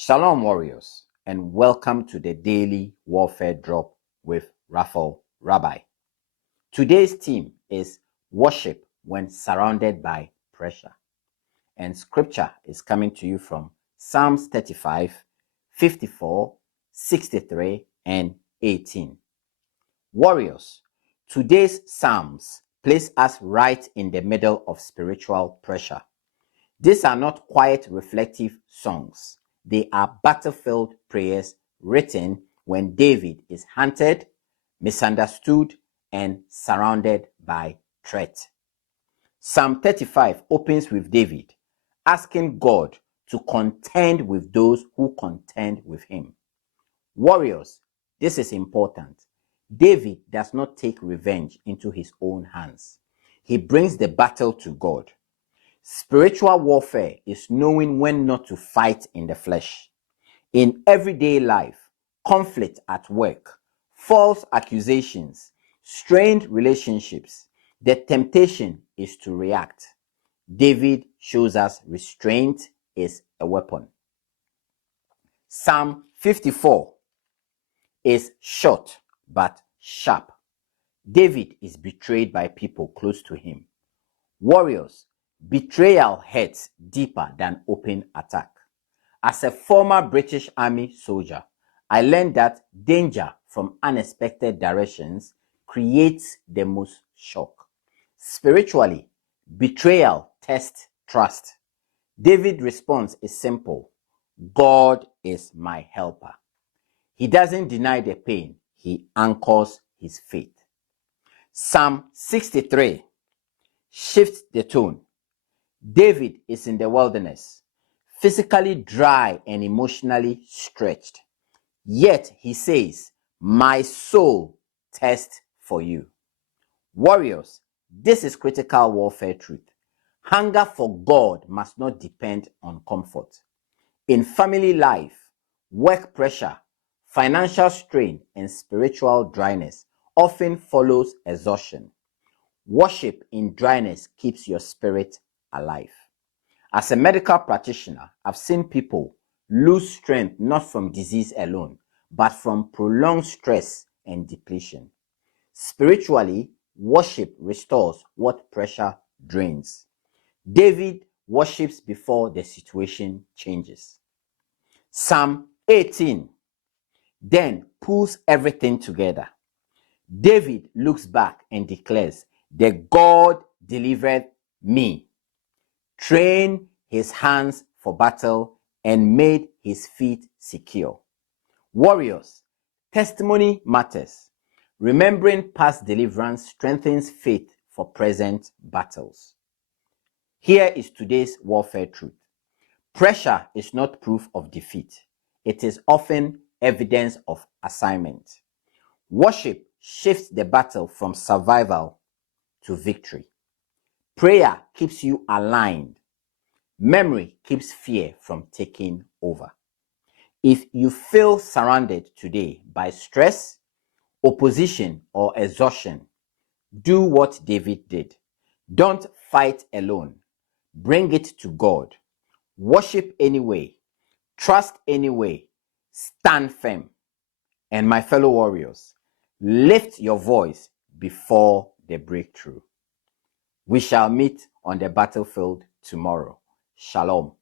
Shalom, warriors, and welcome to the Daily Warfare Drop with Raphael, Rabbi. Today's theme is worship when surrounded by pressure. And scripture is coming to you from Psalms 35, 54, 63, and 18. Warriors, today's Psalms place us right in the middle of spiritual pressure. These are not quiet, reflective songs. They are battlefield prayers written when David is hunted, misunderstood, and surrounded by threat. Psalm 35 opens with David asking God to contend with those who contend with him. Warriors, this is important. David does not take revenge into his own hands. He brings the battle to God. Spiritual warfare is knowing when not to fight in the flesh. In everyday life, conflict at work, false accusations, strained relationships, the temptation is to react. David shows us restraint is a weapon. Psalm 54 is short but sharp. David is betrayed by people close to him. Warriors, betrayal hurts deeper than open attack. As a former British Army soldier, I learned that danger from unexpected directions creates the most shock. Spiritually, betrayal tests trust. David's response is simple: God is my helper. He doesn't deny the pain, he anchors his faith. Psalm 63 shifts the tone. David is in the wilderness, physically dry and emotionally stretched. Yet he says, "My soul thirsts for you." Warriors, this is critical warfare truth. Hunger for God must not depend on comfort. In family life, work pressure, financial strain, and spiritual dryness often follows exhaustion. Worship in dryness keeps your spirit alive. As a medical practitioner, I've seen people lose strength not from disease alone, but from prolonged stress and depletion. Spiritually, worship restores what pressure drains. David worships before the situation changes. Psalm 18 then pulls everything together. David looks back and declares, "The God delivered me, trained his hands for battle, and made his feet secure." Warriors, testimony matters. Remembering past deliverance strengthens faith for present battles. Here is today's warfare truth. Pressure is not proof of defeat. It is often evidence of assignment. Worship shifts the battle from survival to victory. Prayer keeps you aligned. Memory keeps fear from taking over. If you feel surrounded today by stress, opposition, or exhaustion, do what David did. Don't fight alone. Bring it to God. Worship anyway. Trust anyway. Stand firm. And my fellow warriors, lift your voice before the breakthrough. We shall meet on the battlefield tomorrow. Shalom.